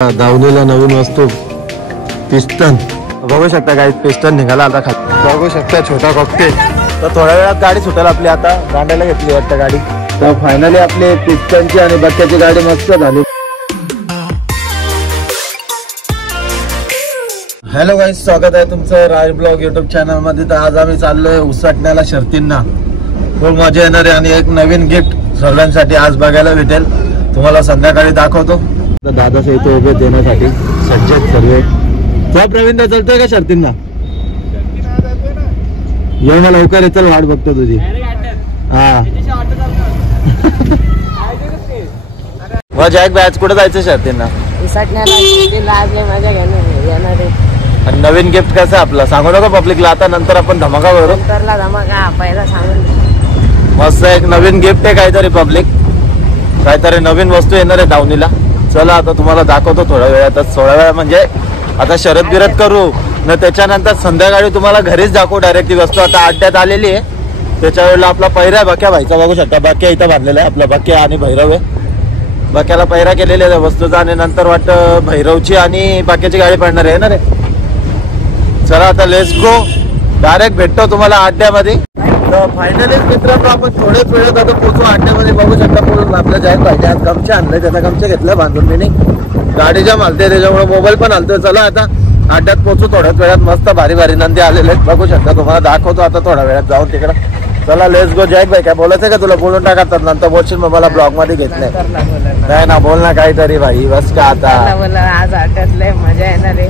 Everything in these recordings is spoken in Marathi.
दावणीला नवीन वस्तू पिस्टन बघू शकता गाईज. पिस्टन निघाला आता खाली. बघू शकता छोटा कॉकटेल. तर थोड्या वेळात गाडी सुटेल आपली. आता दांड्याला घेतली वाटतं गाडी. तर फायनली आपली पिस्टनची आणि बक्क्याची गाडी मस्त झाली. हॅलो गाईज, स्वागत आहे तुमचं राज ब्लॉग युट्यूब चॅनल मध्ये. तर आज आम्ही चाललोय उसटण्याला शर्तींना. खूप मजा येणार आहे आणि एक नवीन गिफ्ट सर्वांसाठी आज बघायला भेटेल. तुम्हाला संध्याकाळी दाखवतो. दादा इथे उभे देण्यासाठी सज्जत सर्व. प्रवीण चलतोय का शर्तींना? ये ना लवकर ये, चल वाट बघतो तुझी. हा मग जॅक बॅच कुठे जायचं शर्तींना? नवीन गिफ्ट कसं आपलं सांगू नका पब्लिकला. आता नंतर आपण धमाका करू. मस्त एक नवीन गिफ्ट आहे काहीतरी. पब्लिक काहीतरी नवीन वस्तू येणार आहे दावणीला. चला आता तुम्हाला दाखवतो थोड्या वेळातच. थोड्या वेळा म्हणजे आता शरद बिरत करू न त्याच्यानंतर संध्याकाळी तुम्हाला घरीच दाखवू डायरेक्ट ती वस्तू. आता अड्ड्यात आलेली आहे. त्याच्या वेळेला आपला पैरा बक्या व्हायचा. बघू शकता बक्या इथं बांधलेला आहे. आपला बक्या आणि भैरव आहे. बक्याला पैरा केलेला आहे वस्तूचा. आणि नंतर वाटतं भैरवची आणि बाक्याची गाडी पडणार आहे ना रे. चला आता लेट्स गो. डायरेक्ट भेटतो तुम्हाला अड्ड्यामध्ये. तर फायनली मित्रांनो आपण थोड्याच वेळात आता पोहोचू अड्ड्यामध्ये. बघू शकता पूर्ण आपल्या जायला पाहिजे. आज गमचे आणले. त्याचा गमचे घेतला बांधून मी. गाडी जाम हलते त्याच्यामुळे मोबाईल पण हलतोय. चला आता अड्ड्यात पोहोचू थोड्याच वेळात. मस्त भारी भारी नंदी आलेले आहेत. बघू शकता तुम्हाला दाखवतो आता थोड्या वेळात जाऊन तिकडं. चला लेट्स गो. जॅक भाई काय बोलायचं का तुला? बोलून टाकतात नंतर बोलशील मग मला ब्लॉग मध्ये घेतलंय. नाही ना बोल ना काहीतरी भाई. बस का आता आज अड्ड्यातले मजा येणार आहे.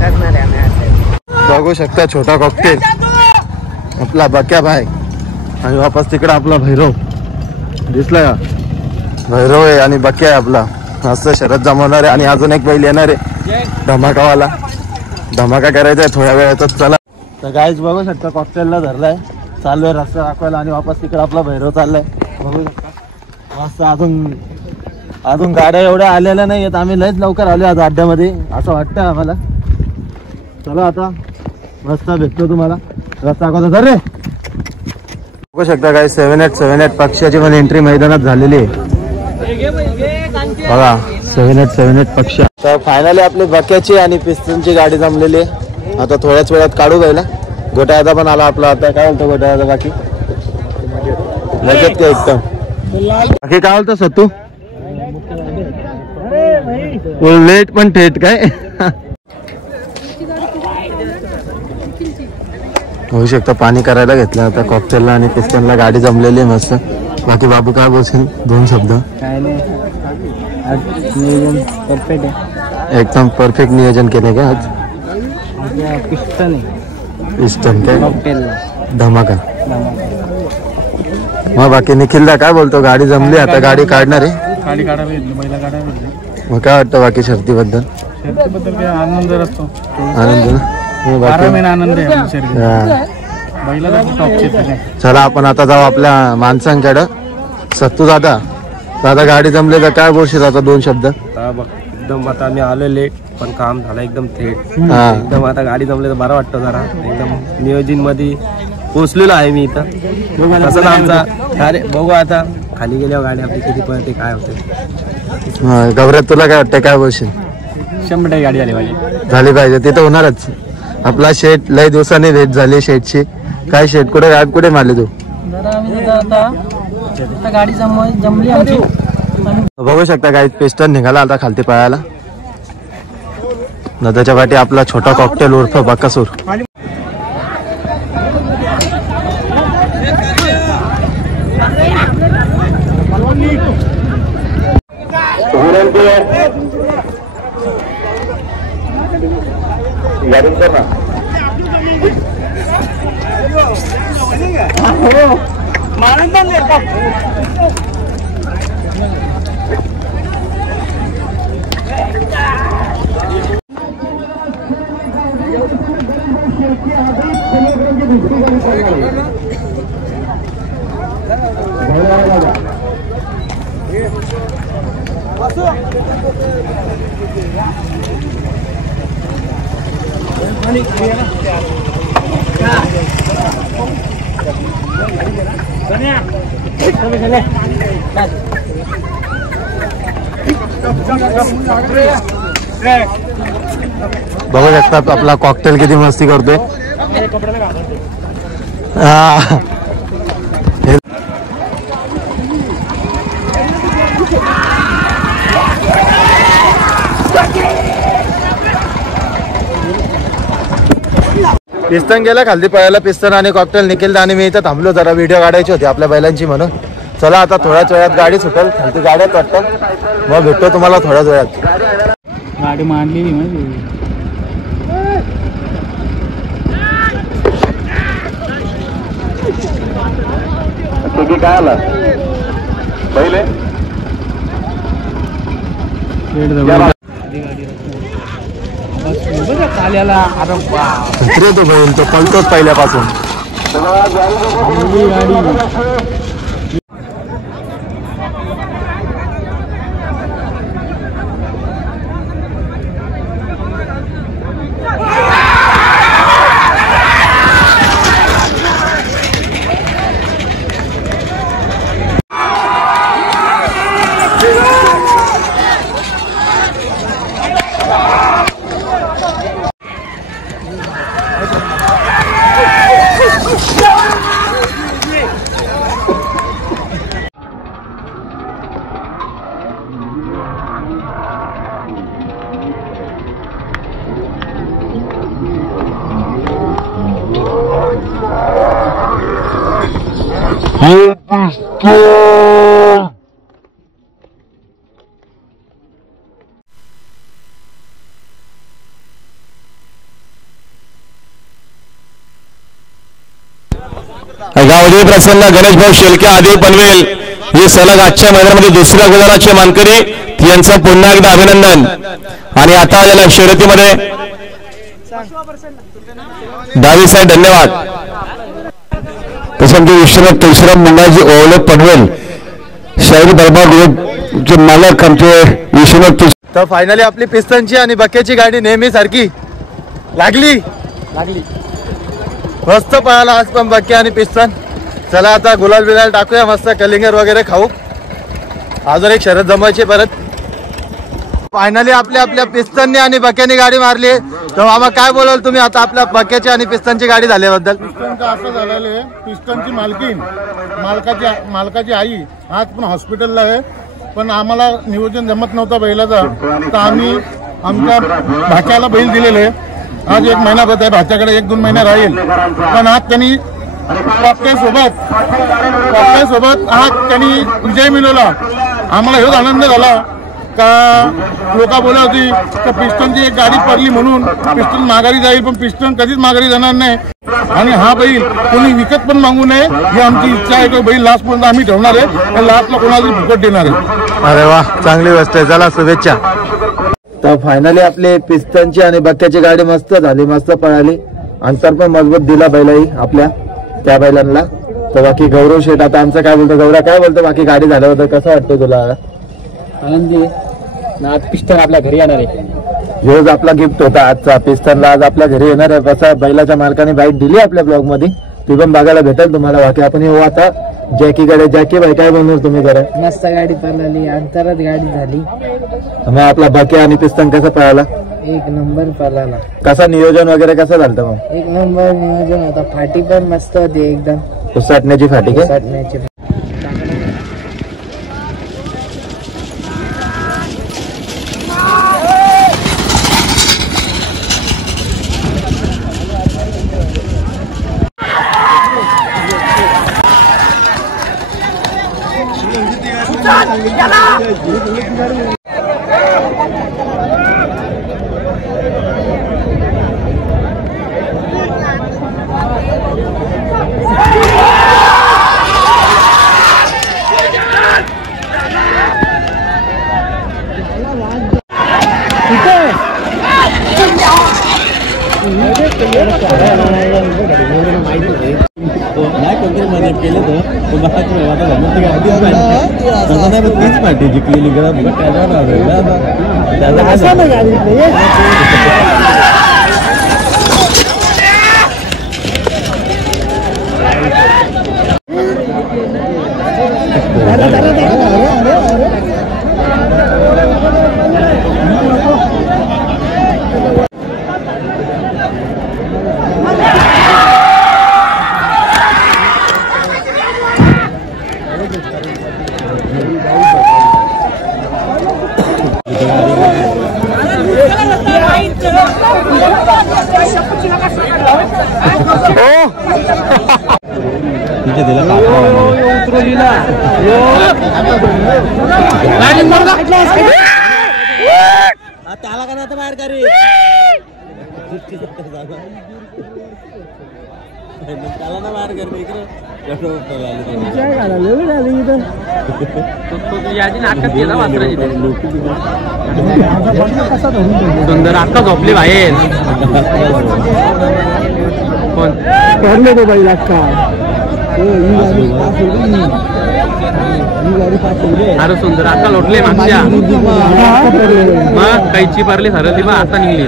करणार आहे. बघू शकता छोटा कॉकटेल आपला बक्या भाई. आणि वापस तिकडं आपला भैरव दिसला का? भैरव आहे आणि बक्या आहे आपला. मस्त शरद जमवणार आहे. आणि अजून एक बैल येणार आहे धमाकावाला. धमाका करायचा आहे थोड्या वेळातच. चला तर गाईज बघू शकता कॉकटेलला धरलाय. चालू आहे रस्ता दाखवायला. आणि वापस तिकडे आपला भैरव चाललाय. बघू शकता मस्त. अजून गाड्या एवढ्या आलेल्या नाही आहेत. आम्ही लयच लवकर आलो आज अड्ड्यामध्ये असं वाटतं आम्हाला. चला आता रस्ता भेटतो तुम्हाला. रस्ता दाखवतो तर रे. बघू शकता काय 787 पक्षाची पण एंट्री मैदानात झालेली आहे. बघा 787 पक्ष. तर फायनली आपली बक्याची आणि पिस्टनची गाडी जमलेली आहे. आता थोड्याच वेळात काढू गेला. गोट्यादा पण आला आपला. आता काय बोलतो गोट्यादा? बाकी लगेच एकदम बाकी काय बोलतो सत्तू? लेट पण थेट काय. होऊ शकतं पाणी करायला घेतलं आता कॉकटेलला आणि पिस्टनला. गाडी जमलेली आहे मस्त. बाकी बाबू काय बोलशील? दोन शब्द. काय नाही, नियोजन परफेक्ट आहे. एकदम परफेक्ट नियोजन केले का आज? पिस्टन आहे. पिस्टन काय कॉकटेलला धमाका. मग बाकी निखिलदा काय बोलतो? गाडी जमली आता. गाडी काढणार आहे. गाडी काढायला घेतली. बैला काढायला घेतली. मग काय वाटतं बाकी शर्तीबद्दल? शर्तीबद्दल काय आनंद असतो. आनंद ना. आनंद आहे. चला आपण आता जाऊ आपल्या माणसांकडं. सत्तू दादा गाडी जमले तर काय बोलशील आता? दोन शब्द. एकदम आता आम्ही आलो लेट पण काम झालं एकदम थेट. एकदम आता गाडी जमले तर बरं वाटतं. जरा एकदम नियोजन मध्ये पोहोचलेलो आहे मी इथं. तसंच आमचा अरे बघू आता खाली गेल्यावर गाडी आपली किती पळते काय होते. गौऱ्यात तुला काय वाटतं? काय बोलशील? 100% गाडी झाली पाहिजे. तिथं होणारच. आपला शेट लय दिवसांनी भेट झाली शेटची. काय शेट कुठे गायब कुठे मारले तू? गाडी जमली आमची. बघू शकता गाईत पिस्टन निघाला आता खालती पळायला. नद्याच्या पाठी आपला छोटा कॉकटेल उर्फ बकासूर. बघू शकता आपला कॉकटेल किती मस्ती करतोय. पिस्तन गेला खालती पळायला. पिस्तन आणि कॉकटेल निखिल आणि मी इथं थांबलो, जरा व्हिडिओ काढायची होती आपल्या बैलांची म्हणून. चला आता थोड्याच वेळात गाडी सुटेल, खालती गाड्यात वाटतं. मग भेटतो तुम्हाला थोड्याच वेळात. गाडी मांडलेली म्हणजे काय आला पहिले चाल्याला तो बैल तो पळतोच पहिल्यापासून. गावदेवी प्रसन्न गणेशभाऊ शेळके आदिल पनवेल हे सलग आजच्या मैदानामध्ये दुसऱ्या गुलालाचे मानकरी, यांचं पुन्हा एकदा अभिनंदन. आणि आता याला शर्यतीमध्ये डावी साहेब धन्यवाद. तसं विश्वनाथ तुळशीराम मंगाजी ओवले पनवेल शाहीर दरबार ग्रुपचे मालक आमचे विश्वनाथ. तर फायनली आपली पिस्तनची आणि बक्याची गाडी नेहमी सारखी लागली मस्त पळाला आज पण बक्के आणि पिस्तन. चला आता गुलाल बिलाल टाकूया, मस्त कलिंगर वगैरे खाऊ. अजून एक शरद जमायची परत. फायनली आपल्या पिस्तननी आणि बक्यानी गाडी मारली. तर मामा काय बोलाल तुम्ही आता आपल्या बक्याची आणि पिस्तनची गाडी झाल्याबद्दल? पिस्तनचं असं झालेलं आहे, पिस्तनची मालकीन मालकाची आई आज पण हॉस्पिटलला आहे. पण आम्हाला नियोजन जमत नव्हतं बैलाचा, तर आम्ही आमच्या भाच्याला बैल दिलेले आहे. आज 1 महिना होत आहे, भाच्याकडे 1-2 महिना राहील. पण आज त्यांनी सोबत आज त्यांनी विजय मिळवला. आम्हाला हेच आनंद झाला का लोक बोलत होती तर पिस्टनची एक गाडी पडली म्हणून पिस्टन माघारी जाईल, पण पिस्टन कधीच माघारी जाणार नाही. आणि हा बैल कोणी विकत पण मागू नये ही आमची इच्छा आहे. बैल लास्ट पर्यंत आम्ही ठेवणार आहे, लास्टला कोणाला फुकट देणार आहे. अरे वा, चांगली गोष्ट आहे. चला शुभेच्छा. तर फायनली आपली पिस्तनची आणि बक्क्याची गाडी मस्त झाली, मस्त पळाली. अंतर पण मजबूत दिला बैलाही आपल्या त्या बैलांना. तर बाकी गौरव शेठ आता आमचं काय बोलतो? गौरव काय बोलतो बाकी गाडी झाल्याबद्दल? कसं वाटतं तुला? आनंदी आज पिस्टन आपल्या घरी येणार आहे. रोज आपला गिफ्ट होता आजचा, पिस्तनला आज आपल्या घरी येणार आहे. कसं बैलाच्या मालकाने बाईट दिली आपल्या ब्लॉग मध्ये, ती पण बघायला भेटेल तुम्हाला. बाकी आपण येऊ आता जॅकीकडे. जॅकी भाई काय बनवणार तुम्ही? करा मस्त गाडी पळाली, अंतरात गाडी झाली. मग आपला बक्या आणि पिस्तन कसं पळाला? 1 नंबर पळाला. कसं नियोजन वगैरे कसं झालं मग? 1 नंबर नियोजन होता. फाटी पण मस्त होती एकदम. उसटण्याची फाटी काय? उसटण्याची. तीच पार्टी जिंकलेली त्याला का नाही बाहेर करी त्याला ना बाहेर करणे याची नाटकात केला मात्र सुंदर अक्का झोपली बाहेर कोण करले तो बाई अक्का अरे सुंदर अक्का लोटले मागच्या मग कैची पारली सरळ ती मग आता निघली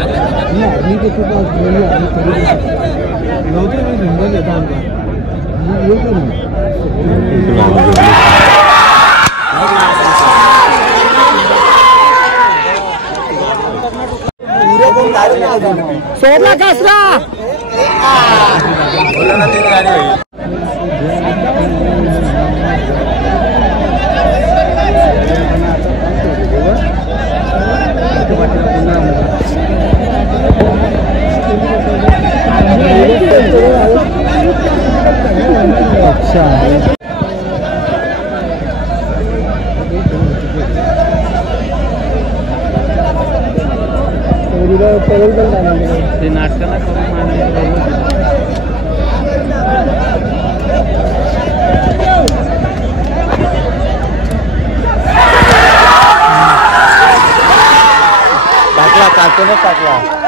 सोडला कसला ते नाटकाला टाकला कार्टूनच टाकला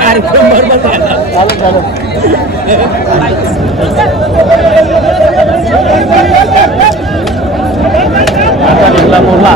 कार्यक्रम बरोबर मोरला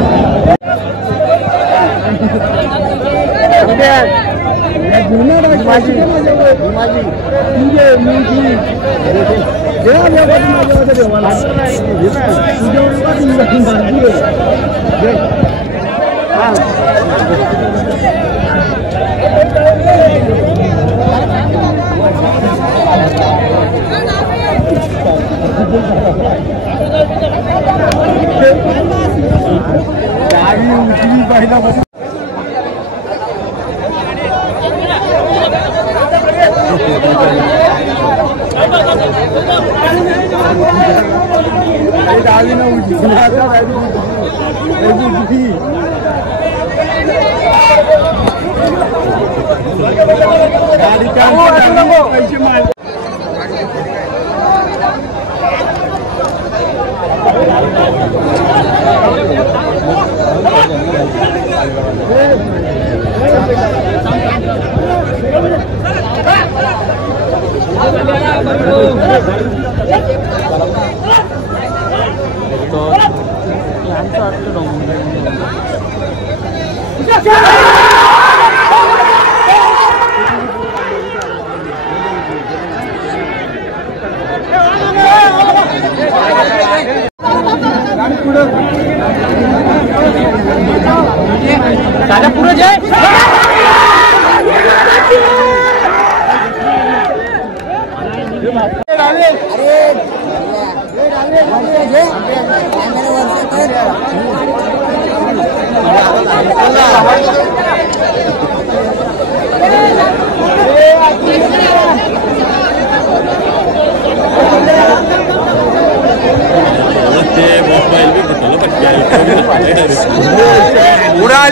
अरे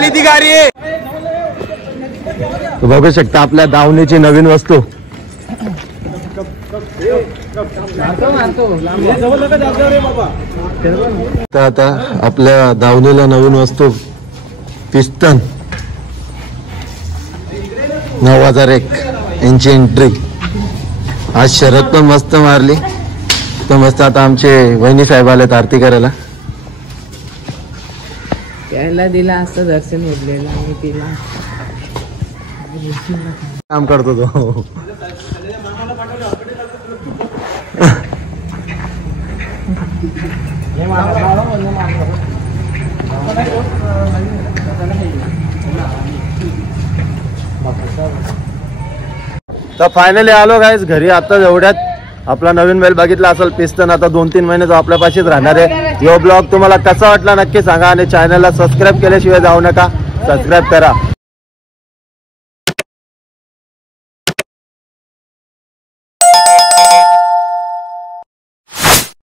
झाली ती गाडी. बघू शकता आपल्या दावणीची नवीन वस्तू. आता आपल्या दावणीला नवीन वस्तू पिस्टन 9001 यांची एंट्री. आज शरद पण मस्त मारली तर मस्त. आता आमचे वहिनी साहेब आलेत आरती करायला. त्याला दिला असतं दर्शन उरलेलं आणि तिला काम करतो तो. तर फायनली आलो गाईज घरी. आता एवढ्यात आपला नवीन बैल बघितला असेल पिस्टन. आता 2-3 महिने जो आपल्यापाशीच राहणार आहे. यो ब्लॉग तुम्हाला कसा वाटला नक्की सांगा आणि चॅनलला सबस्क्राईब केल्याशिवाय जाऊ नका. सबस्क्राईब करा.